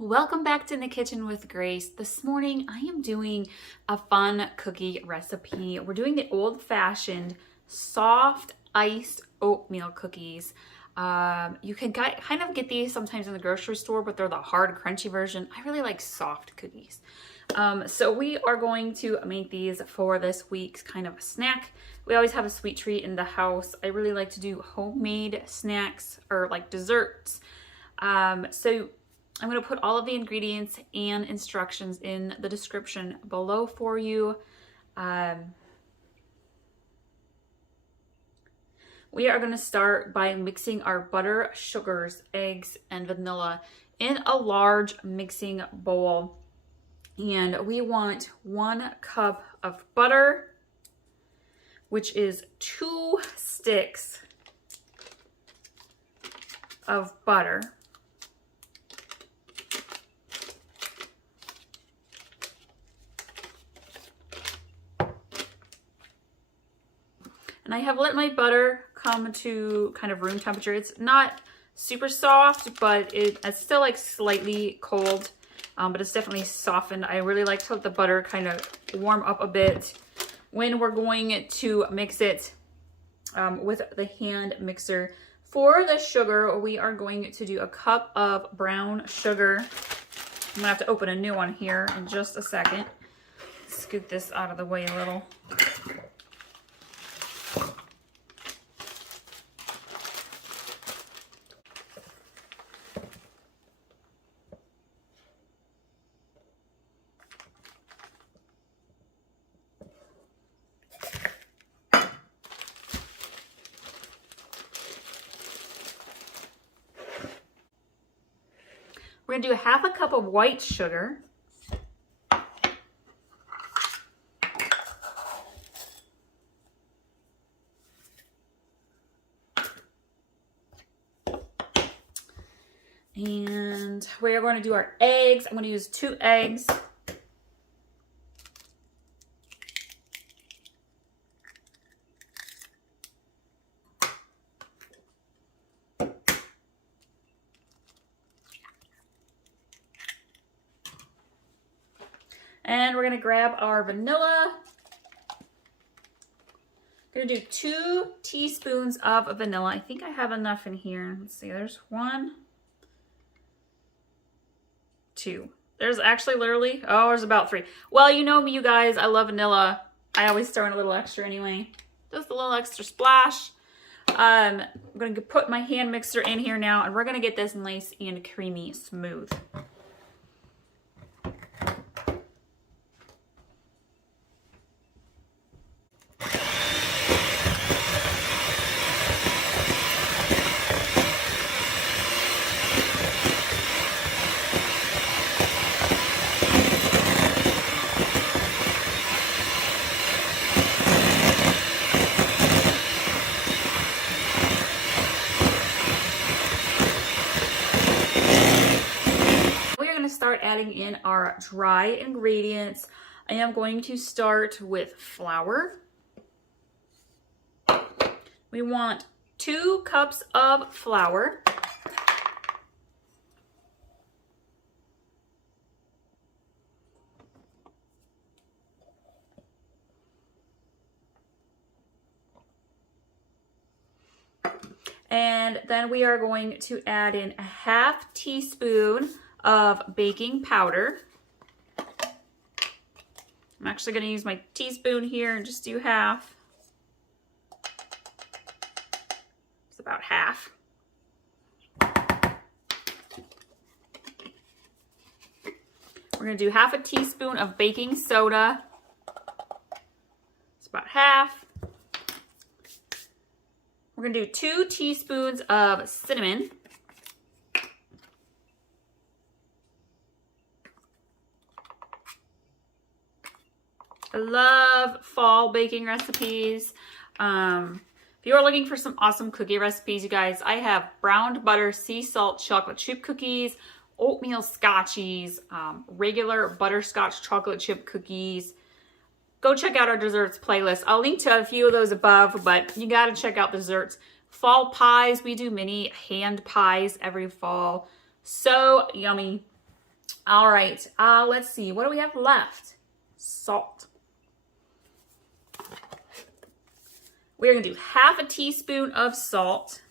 Welcome back to In the Kitchen with Grace. This morning I am doing a fun cookie recipe. We're doing the old-fashioned soft iced oatmeal cookies. You can kind of get these sometimes in the grocery store, but they're the hard, crunchy version. I really like soft cookies. So we are going to make these for this week's kind of a snack. We always have a sweet treat in the house. I really like to do homemade snacks or like desserts. So I'm going to put all of the ingredients and instructions in the description below for you. We are going to start by mixing our butter, sugars, eggs, and vanilla in a large mixing bowl. And we want 1 cup of butter, which is 2 sticks of butter. And I have let my butter come to kind of room temperature. It's not super soft, but it's still like slightly cold, but it's definitely softened. I really like to let the butter kind of warm up a bit when we're going to mix it with the hand mixer. For the sugar, we are going to do 1 cup of brown sugar. I'm gonna have to open a new one here in just a second. Scoot this out of the way a little. We're gonna do 1/2 cup of white sugar. And we are going to do our eggs. I'm going to use 2 eggs. And we're going to grab our vanilla. I'm going to do 2 teaspoons of vanilla. I think I have enough in here. Let's see, there's 1, 2. There's actually literally, there's about 3. Well, you know me, you guys, I love vanilla. I always throw in a little extra anyway. Just a little extra splash. I'm going to put my hand mixer in here now, and we're going to get this nice and creamy smooth. Start adding in our dry ingredients. I am going to start with flour. We want 2 cups of flour. And then we are going to add in 1/2 teaspoon of baking powder. I'm actually going to use my teaspoon here and just do 1/2. It's about 1/2. We're going to do 1/2 teaspoon of baking soda. It's about 1/2. We're going to do 2 teaspoons of cinnamon. I love fall baking recipes. If you are looking for some awesome cookie recipes, you guys, I have browned butter sea salt chocolate chip cookies, oatmeal scotchies, regular butterscotch chocolate chip cookies. Go check out our desserts playlist. I'll link to a few of those above, but you got to check out the desserts. Fall pies. We do mini hand pies every fall. So yummy. All right, let's see. What do we have left? Salt. We're gonna do half a teaspoon of salt.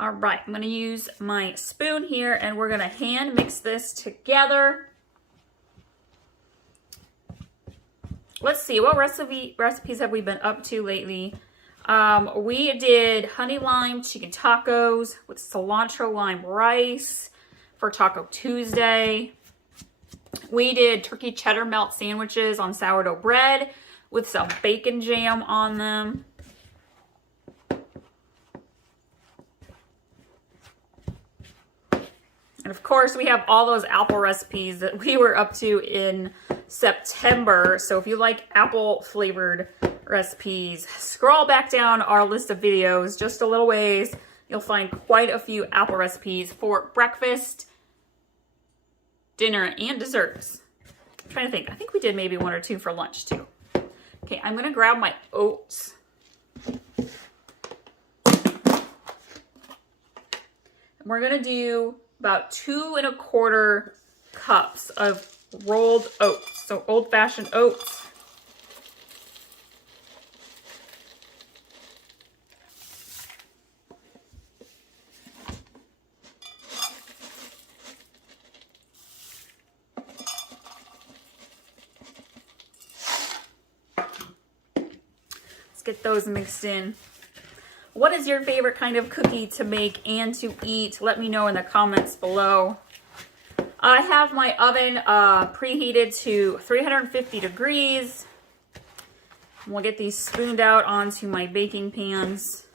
All right, I'm gonna use my spoon here and we're gonna hand mix this together. Let's see, what recipes have we been up to lately? We did honey lime chicken tacos with cilantro lime rice for Taco Tuesday. We did turkey cheddar melt sandwiches on sourdough bread with some bacon jam on them. And of course, we have all those apple recipes that we were up to in September. So if you like apple flavored recipes, scroll back down our list of videos just a little ways. You'll find quite a few apple recipes for breakfast, dinner, and desserts. I'm trying to think. I think we did maybe 1 or 2 for lunch too. Okay, I'm gonna grab my oats. And we're gonna do about 2 1/4 cups of rolled oats, so old-fashioned oats. Let's get those mixed in. What is your favorite kind of cookie to make and to eat? Let me know in the comments below. I have my oven preheated to 350 degrees. We'll get these spooned out onto my baking pans.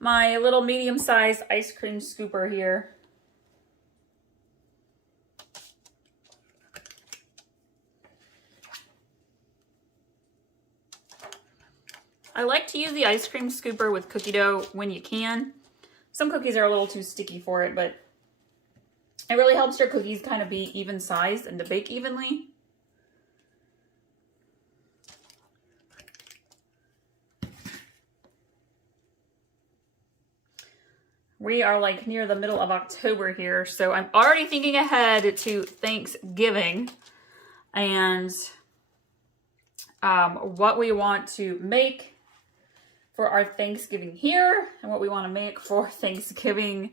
My little medium-sized ice cream scooper here. I like to use the ice cream scooper with cookie dough when you can. Some cookies are a little too sticky for it, but it really helps your cookies kind of be even sized and to bake evenly. We are like near the middle of October here, so I'm already thinking ahead to Thanksgiving and what we want to make for our Thanksgiving here and what we want to make for Thanksgiving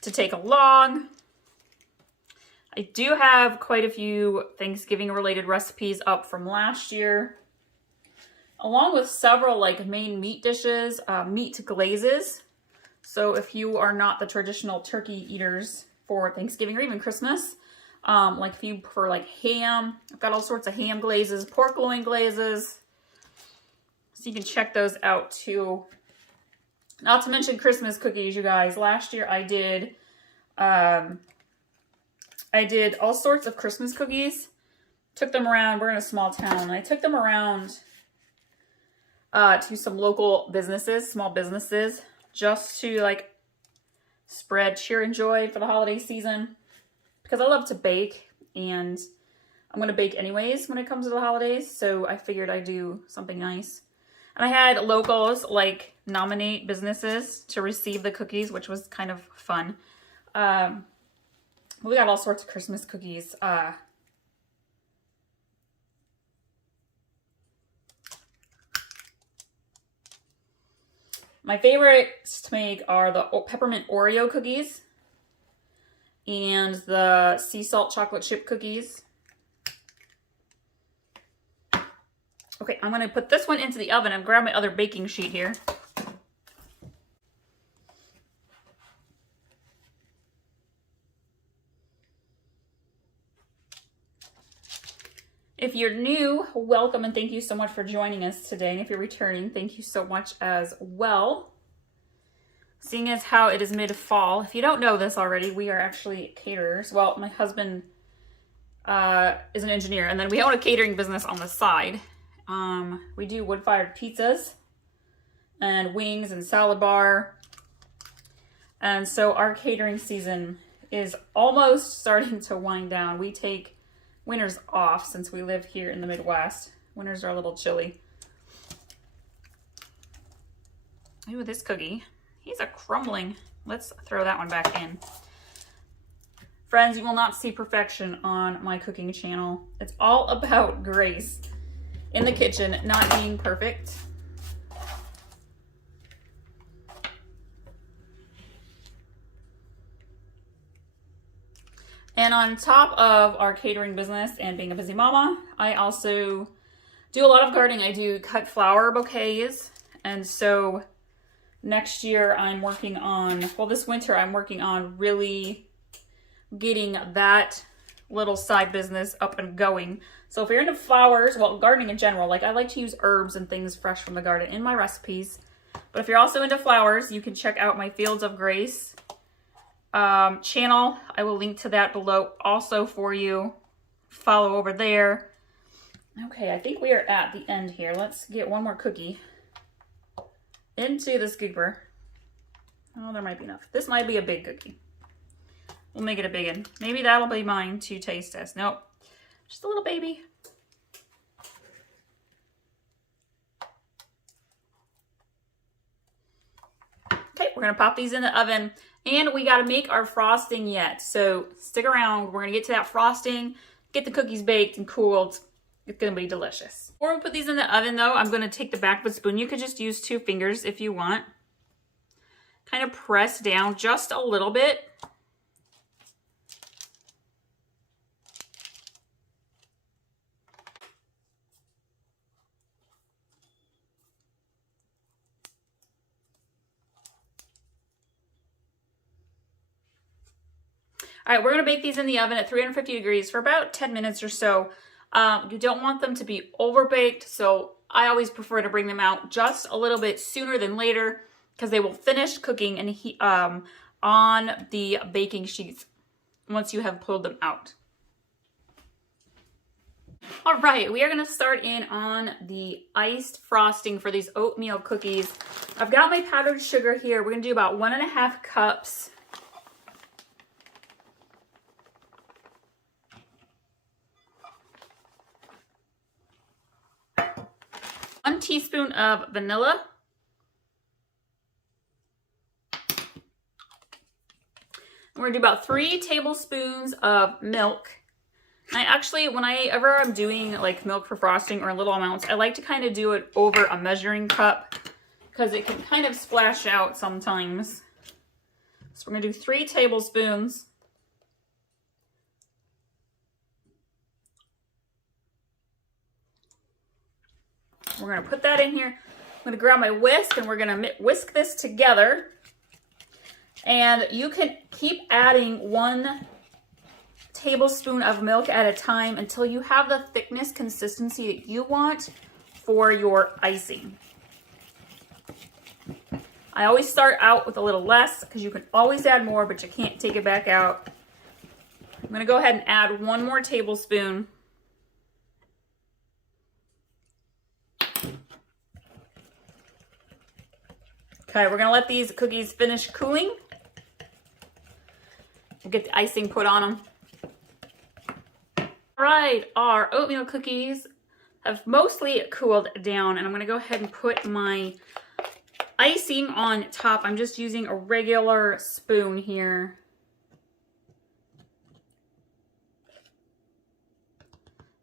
to take along. I do have quite a few Thanksgiving related recipes up from last year, along with several like main meat dishes, meat glazes. So if you are not the traditional turkey eaters for Thanksgiving or even Christmas, like if you prefer like ham, I've got all sorts of ham glazes, pork loin glazes. So you can check those out too. Not to mention Christmas cookies, you guys. Last year I did all sorts of Christmas cookies. Took them around, we're in a small town, and I took them around to some local businesses, small businesses, just to like spread cheer and joy for the holiday season, because I love to bake and I'm going to bake anyways when it comes to the holidays. So I figured I'd do something nice. And I had locals like nominate businesses to receive the cookies, which was kind of fun. We got all sorts of Christmas cookies. My favorites to make are the peppermint Oreo cookies and the sea salt chocolate chip cookies. Okay, I'm going to put this one into the oven and grab my other baking sheet here. If you're new, welcome and thank you so much for joining us today. And if you're returning, thank you so much as well. Seeing as how it is mid-fall, if you don't know this already, we are actually caterers. Well, my husband is an engineer, and then we own a catering business on the side. We do wood-fired pizzas and wings and salad bar. And so our catering season is almost starting to wind down. We take winters off since we live here in the Midwest. Winters are a little chilly. Ooh, this cookie. He's a crumbling. Let's throw that one back in. Friends, you will not see perfection on my cooking channel. It's all about grace in the kitchen, not being perfect. And on top of our catering business and being a busy mama, I also do a lot of gardening. I do cut flower bouquets. And so next year I'm working on, well, this winter I'm working on really getting that little side business up and going. So if you're into flowers, well, gardening in general, like I like to use herbs and things fresh from the garden in my recipes. But if you're also into flowers, you can check out my Fields of Grace channel. I will link to that below also for you. Follow over there. Okay, I think we are at the end here. Let's get one more cookie into the scooper. Oh, there might be enough. This might be a big cookie. We'll make it a big one. Maybe that'll be mine to taste test. Nope, just a little baby. Okay, we're gonna pop these in the oven. And we got to make our frosting yet. So stick around. We're going to get to that frosting, get the cookies baked and cooled. It's going to be delicious. Before we put these in the oven though, I'm going to take the back of a spoon. You could just use 2 fingers if you want. Kind of press down just a little bit. All right, we're gonna bake these in the oven at 350 degrees for about 10 minutes or so. You don't want them to be overbaked, so I always prefer to bring them out just a little bit sooner than later because they will finish cooking and on the baking sheets once you have pulled them out. All right, we are gonna start in on the iced frosting for these oatmeal cookies. I've got my powdered sugar here. We're gonna do about 1.5 cups. 1 teaspoon of vanilla. We're gonna do about 3 tablespoons of milk. I actually, whenever I'm doing like milk for frosting or little amounts, I like to kind of do it over a measuring cup because it can kind of splash out sometimes. So we're gonna do 3 tablespoons. We're gonna put that in here. I'm gonna grab my whisk and we're gonna whisk this together. And you can keep adding 1 tablespoon of milk at a time until you have the thickness consistency that you want for your icing. I always start out with a little less because you can always add more, but you can't take it back out. I'm gonna go ahead and add 1 more tablespoon. Okay, we're gonna let these cookies finish cooling. We'll get the icing put on them. All right, our oatmeal cookies have mostly cooled down, and I'm gonna go ahead and put my icing on top. I'm just using a regular spoon here.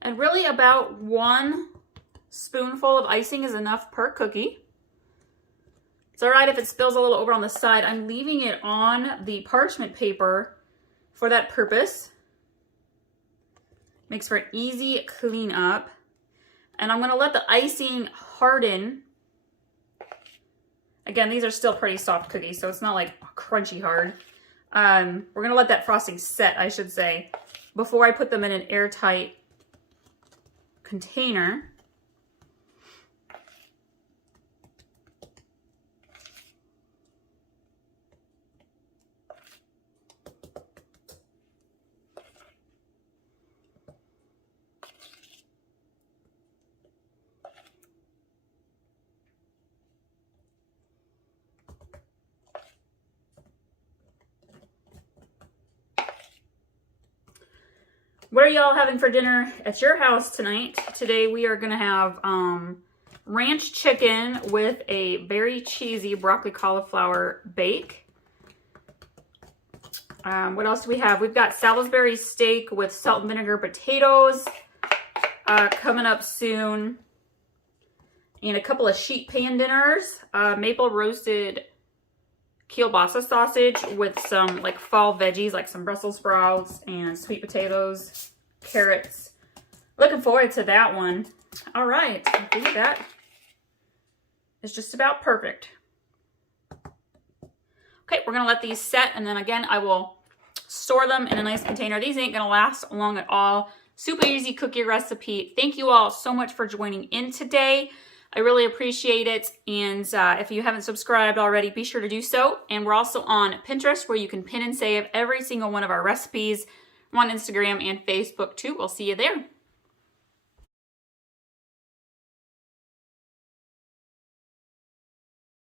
And really about 1 spoonful of icing is enough per cookie. It's all right if it spills a little over on the side. I'm leaving it on the parchment paper for that purpose. Makes for an easy cleanup. And I'm gonna let the icing harden. Again, these are still pretty soft cookies, so it's not like crunchy hard. We're gonna let that frosting set, I should say, before I put them in an airtight container. What are y'all having for dinner at your house tonight? Today we are going to have ranch chicken with a very cheesy broccoli cauliflower bake. What else do we have? We've got Salisbury steak with salt and vinegar potatoes coming up soon. And a couple of sheet pan dinners. Maple roasted kielbasa sausage with some like fall veggies like some Brussels sprouts and sweet potatoes, carrots. Looking forward to that one. All right, I think that is just about perfect. Okay, we're gonna let these set, and then again I will store them in a nice container. These ain't gonna last long at all. Super easy cookie recipe. Thank you all so much for joining in today. I really appreciate it, and if you haven't subscribed already, be sure to do so. And we're also on Pinterest, where you can pin and save every single one of our recipes. We're on Instagram and Facebook too. We'll see you there.